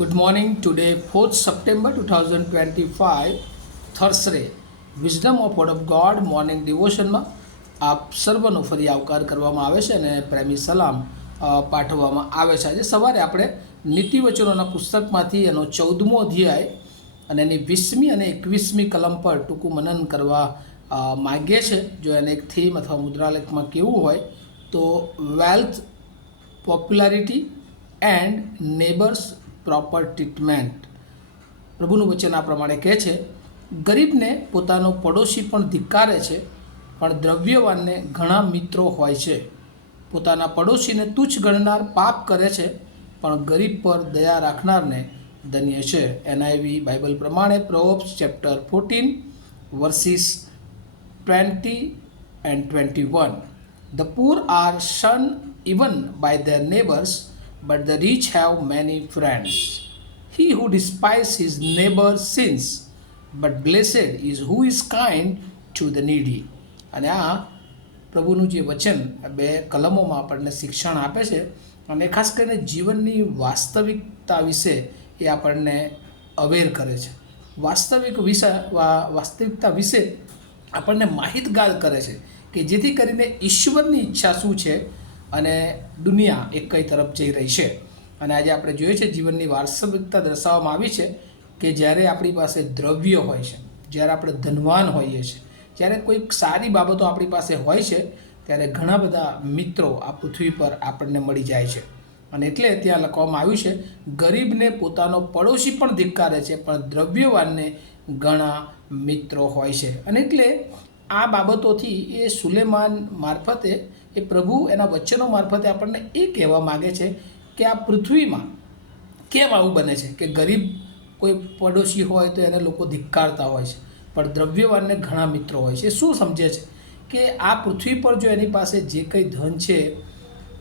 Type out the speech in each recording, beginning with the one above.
Good morning. Today, 4th September 2025, Thursday. Wisdom of word of God morning ડિવોશનમાં આપ સર્વનો ફરી આવકાર કરવામાં આવે છે અને પ્રેમી સલામ પાઠવવામાં આવે છે. આજે સવારે આપણે નીતિવચનોના પુસ્તકમાંથી એનો 14મો અધ્યાય અને એની 20મી અને 21મી કલમ પર ટૂંકું મનન કરવા માગીએ છે. જો એને એક થીમ અથવા મુદ્રાલેખમાં કેવું હોય તો wealth, popularity and neighbours proper treatment. પ્રભુનું વચન આ પ્રમાણે કહે છે, ગરીબને પોતાનો પડોશી પણ ધિક્કારે છે, પણ દ્રવ્યવાનને ઘણા મિત્રો હોય છે. પોતાના પડોશીને તુચ્છ ગણનાર પાપ કરે છે, પણ ગરીબ પર દયા રાખનારને ધન્ય છે. એનઆઈવી બાઇબલ પ્રમાણે પ્રોવર્બ્સ chapter 14 versus 20 and 21. The poor are shunned even by their neighbors, but the rich have many friends. He who despises his neighbor sins, but blessed is who is kind to the needy. અને આ પ્રભુનું જે વચન બે કલમોમાં આપણને શિક્ષણ આપે છે અને ખાસ કરીને જીવનની વાસ્તવિકતા વિશે એ આપણને અવેર કરે છે. વાસ્તવિકતા વિશે આપણને માહિતગાર કરે છે કે જેથી કરીને ઈશ્વરની ઈચ્છા શું છે અને દુનિયા એક કઈ તરફ જઈ રહી છે. અને આજે આપણે જોઈએ છે જીવનની વાસ્તવિકતા દર્શાવવામાં આવી છે કે જ્યારે આપણી પાસે દ્રવ્ય હોય છે, જ્યારે આપણે ધનવાન હોઈએ છીએ, જ્યારે કોઈક સારી બાબતો આપણી પાસે હોય છે, ત્યારે ઘણા બધા મિત્રો આ પૃથ્વી પર આપણને મળી જાય છે. અને એટલે ત્યાં લખવામાં આવ્યું છે, ગરીબને પોતાનો પડોશી પણ ધિક્કારે છે, પણ દ્રવ્યવાનને ઘણા મિત્રો હોય છે. અને એટલે આ બાબતોથી એ સુલેમાન મારફતે એ પ્રભુ એના વચનો મારફતે આપણને એ કહેવા માગે છે કે આ પૃથ્વીમાં કેમ આવું બને છે કે ગરીબ કોઈ પડોશી હોય તો એને લોકો ધિક્કારતા હોય છે, પણ દ્રવ્યવાનને ઘણા મિત્રો હોય છે. શું સમજે છે કે આ પૃથ્વી પર જો એની પાસે જે કંઈ ધન છે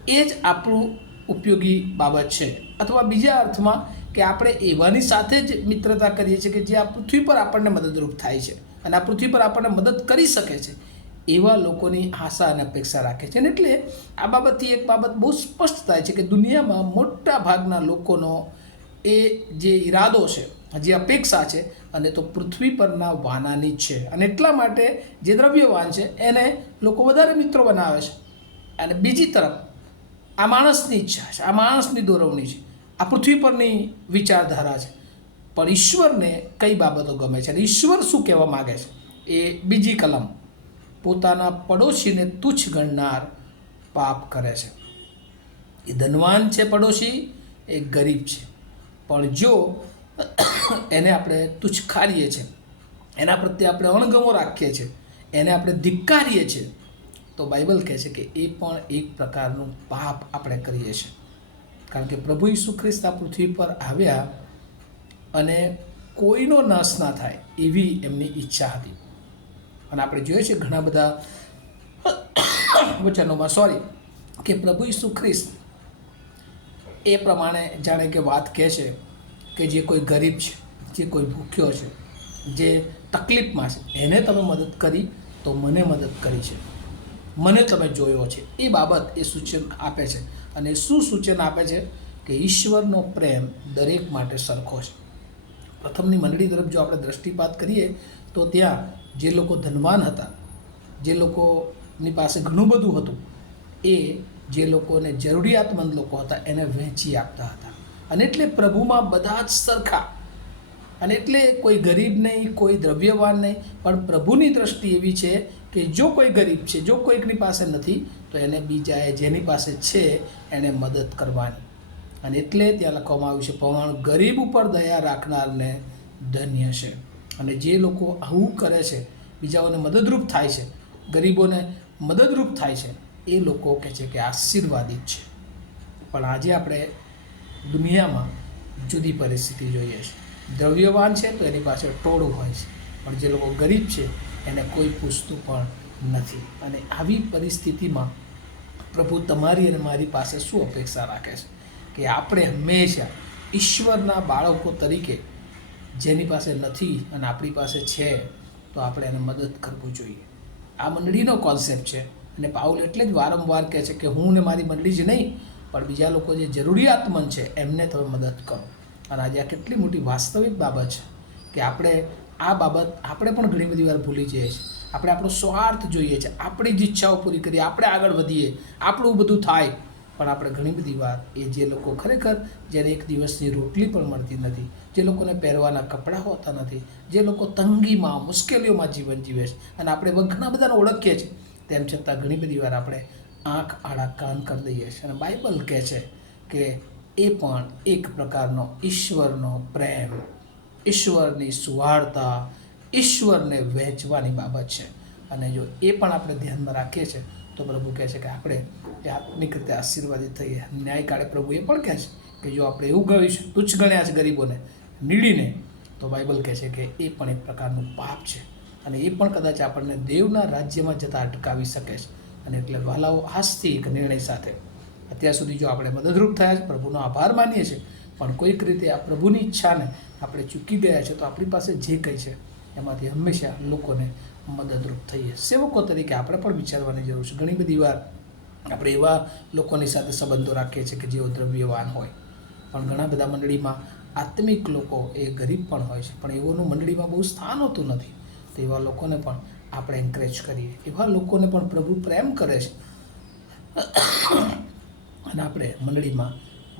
એ જ આપણું ઉપયોગી બાબત છે, અથવા બીજા અર્થમાં કે આપણે એવાની સાથે જ મિત્રતા કરીએ છીએ કે જે આ પૃથ્વી પર આપણને મદદરૂપ થાય છે અને આ પૃથ્વી પર આપણને મદદ કરી શકે છે, એવા લોકોની આશા અને અપેક્ષા રાખે છે. અને એટલે આ બાબતથી એક બાબત બહુ સ્પષ્ટ થાય છે કે દુનિયામાં મોટા ભાગના લોકોનો એ જે ઈરાદો છે, જે અપેક્ષા છે, અને તો પૃથ્વી પરના વાનાની જ છે. અને એટલા માટે જે દ્રવ્યવાન છે એને લોકો વધારે મિત્રો બનાવે છે. અને બીજી તરફ આ માણસની ઈચ્છા છે, આ માણસની દોરવણી છે, આ પૃથ્વી પરની વિચારધારા છે. પણ ઈશ્વરને કઈ બાબતો ગમે છે અને ઈશ્વર શું કહેવા માગે છે એ બીજી કલમ, પોતાના પડોશીને તુચ્છ ગણનાર પાપ કરે છે. એ ધનવાન છે પડોશી, એ ગરીબ છે, પણ જો એને આપણે તુચ્છકારીએ છીએ, એના પ્રત્યે આપણે અણગમો રાખીએ છીએ, એને આપણે ધિક્કારીએ છીએ, તો બાઇબલ કહે છે કે એ પણ એક પ્રકારનું પાપ આપણે કરીએ છીએ. કારણ કે પ્રભુ ઈસુ ખ્રિસ્ત આ પૃથ્વી પર આવ્યા અને કોઈનો નાશ ના થાય એવી એમની ઈચ્છા હતી. અને આપણે જોઈએ છીએ ઘણા બધા વચનોમાં કે પ્રભુ ઈસુ ખ્રિસ્ત એ પ્રમાણે જાણે કે વાત કહે છે કે જે કોઈ ગરીબ છે, જે કોઈ ભૂખ્યો છે, જે તકલીફમાં છે, એને તમે મદદ કરી તો મને મદદ કરી છે, મને તમે જોયો છે. એ બાબત એ સૂચન આપે છે. અને શું સૂચન આપે છે કે ઈશ્વરનો પ્રેમ દરેક માટે સરખો છે. પ્રથમની મંડળી તરફ જો આપણે દૃષ્ટિપાત કરીએ તો ત્યાં જે લોકો ધનવાન હતા, જે લોકોની પાસે ઘણું બધું હતું, એ જે લોકોને જરૂરિયાતમંદ લોકો હતા એને વહેંચી આપતા હતા. અને એટલે પ્રભુમાં બધા જ સરખા. અને એટલે કોઈ ગરીબ નહીં, કોઈ દ્રવ્યવાન નહીં, પણ પ્રભુની દ્રષ્ટિ એવી છે કે જો કોઈ ગરીબ છે, જો કોઈકની પાસે નથી, તો એને બીજાએ જેની પાસે છે એને મદદ કરવાની. અને એટલે ત્યાં લખવામાં આવ્યું છે, પણ ગરીબ ઉપર દયા રાખનારને ધન્ય છે. અને જે લોકો આવું કરે છે, બીજાઓને મદદરૂપ થાય છે, ગરીબોને મદદરૂપ થાય છે, એ લોકો કહે છે કે આશીર્વાદિત છે. પણ આજે આપણે દુનિયામાં જુદી પરિસ્થિતિ જોઈએ છે. દ્રવ્યવાન છે તો એની પાસે ટોળું હોય છે, પણ જે લોકો ગરીબ છે એને કોઈ પૂછતું પણ નથી. અને આવી પરિસ્થિતિમાં પ્રભુ તમારી અને મારી પાસે શું અપેક્ષા રાખે છે કે આપણે હંમેશા ઈશ્વરના બાળકો તરીકે જેની પાસે નથી અને આપણી પાસે છે તો આપણે એને મદદ કરવું જોઈએ. આ મંડળીનો કોન્સેપ્ટ છે. અને પાઉલ એટલે જ વારંવાર કહે છે કે હું ને મારી મંડળી જ નહીં, પણ બીજા લોકો જે જરૂરિયાતમંદ છે એમને તમે મદદ કરો. અને આજે આ કેટલી મોટી વાસ્તવિક બાબત છે કે આ બાબત આપણે પણ ઘણી બધી વાર ભૂલી જઈએ છીએ. આપણે આપણો સ્વાર્થ જોઈએ છે, આપણી જ ઈચ્છાઓ પૂરી કરીએ, આપણે આગળ વધીએ, આપણું બધું થાય. પણ આપણે ઘણી બધી વાર એ જે લોકો ખરેખર જ્યારે એક દિવસની રોટલી પણ મળતી નથી, જે લોકોને પહેરવાના કપડાં હોતા નથી, જે લોકો તંગીમાં મુશ્કેલીઓમાં જીવન જીવે છે, અને આપણે ઘણા બધાને ઓળખીએ છીએ, તેમ છતાં ઘણી બધી વાર આપણે આંખ આડા કાન કરી દઈએ છીએ. અને બાઇબલ કહે છે કે એ પણ એક પ્રકારનો ઈશ્વરનો પ્રેમ, ઈશ્વરની સુવાર્તા, ઈશ્વરને વહેંચવાની બાબત છે. અને જો એ પણ આપણે ધ્યાનમાં રાખીએ છીએ તો પ્રભુ કહે છે કે આપણે આત્મિક રીતે આશીર્વાદિત થઈએ. ન્યાયકાળે પ્રભુ એ પણ કહે છે કે જો આપણે એવું ગણીશું, તુચ્છ ગણ્યા છે ગરીબોને, નીડીને, તો બાઇબલ કહે છે કે એ પણ એક પ્રકારનું પાપ છે, અને એ પણ કદાચ આપણને દેવના રાજ્યમાં જતાં અટકાવી શકે છે. અને એટલે વાલાઓ, આજથી એક નિર્ણય સાથે અત્યાર સુધી જો આપણે મદદરૂપ થયા છે, પ્રભુનો આભાર માનીએ છીએ, પણ કોઈક રીતે આ પ્રભુની ઈચ્છાને આપણે ચૂકી ગયા છે, તો આપણી પાસે જે કંઈ છે એમાંથી હંમેશા લોકોને મદદરૂપ થઈએ. સેવકો તરીકે આપણે પણ વિચારવાની જરૂર છે. ઘણી બધી વાર આપણે એવા લોકોની સાથે સંબંધો રાખીએ છીએ કે જેઓ દ્રવ્યવાન હોય, પણ ઘણા બધા મંડળીમાં આત્મિક લોકો એ ગરીબ પણ હોય છે, પણ એઓનું મંડળીમાં બહુ સ્થાન હોતું નથી. તો એવા લોકોને પણ આપણે એન્કરેજ કરીએ, એવા લોકોને પણ પ્રભુ પ્રેમ કરે છે. અને આપણે મંડળીમાં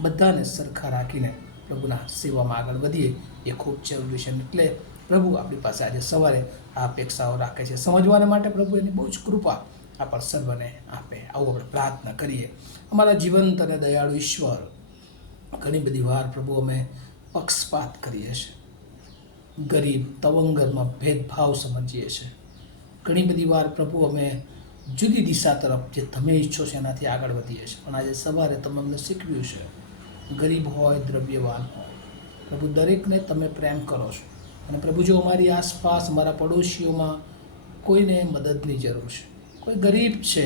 બધાને સરખા રાખીને પ્રભુના સેવામાં આગળ વધીએ, એ ખૂબ જરૂરી છે. એટલે પ્રભુ આપણી પાસે આજે સવારે આ અપેક્ષાઓ રાખે છે. સમજવાને માટે પ્રભુ એની બહુ જ કૃપા આપણ સર્વને આપે. આવું આપણે પ્રાર્થના કરીએ. અમારા જીવંત અને દયાળુ ઈશ્વર, ઘણી બધી વાર પ્રભુ અમે પક્ષપાત કરીએ છીએ, ગરીબ તવંગરમાં ભેદભાવ સમજીએ છીએ. ઘણી બધી વાર પ્રભુ અમે જુદી દિશા તરફ જે તમે ઈચ્છો છો એનાથી આગળ વધીએ છીએ. પણ આજે સવારે તમે અમને શીખવ્યું છે, ગરીબ હોય, દ્રવ્યવાન હોય, પ્રભુ દરેકને તમે પ્રેમ કરો છો. અને પ્રભુ જો અમારી આસપાસ, અમારા પડોશીઓમાં કોઈને મદદની જરૂર છે, કોઈ ગરીબ છે,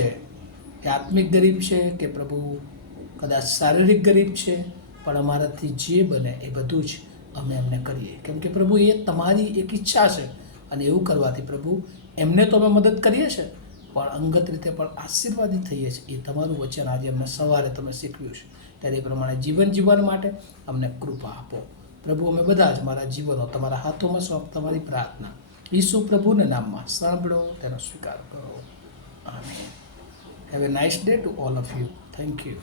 કે આત્મિક ગરીબ છે, કે પ્રભુ કદાચ શારીરિક ગરીબ છે, પણ અમારાથી જે બને એ બધું જ અમે એમને કરીએ. કેમ કે પ્રભુ એ તમારી એક ઈચ્છા છે, અને એવું કરવાથી પ્રભુ એમને તો અમે મદદ કરીએ છીએ, પણ અંગત રીતે પણ આશીર્વાદિત થઈએ છીએ. એ તમારું વચન આજે અમને સવારે તમે શીખવ્યું છે, ત્યારે એ પ્રમાણે જીવન જીવવા માટે અમને કૃપા આપો. પ્રભુ અમે બધા જ મારા જીવનો તમારા હાથોમાં સોંપ, તમારી પ્રાર્થના ઈસુ પ્રભુના નામમાં સાંભળો, તેનો સ્વીકાર કરો. આમીન. Have a nice day to all of you. Thank you.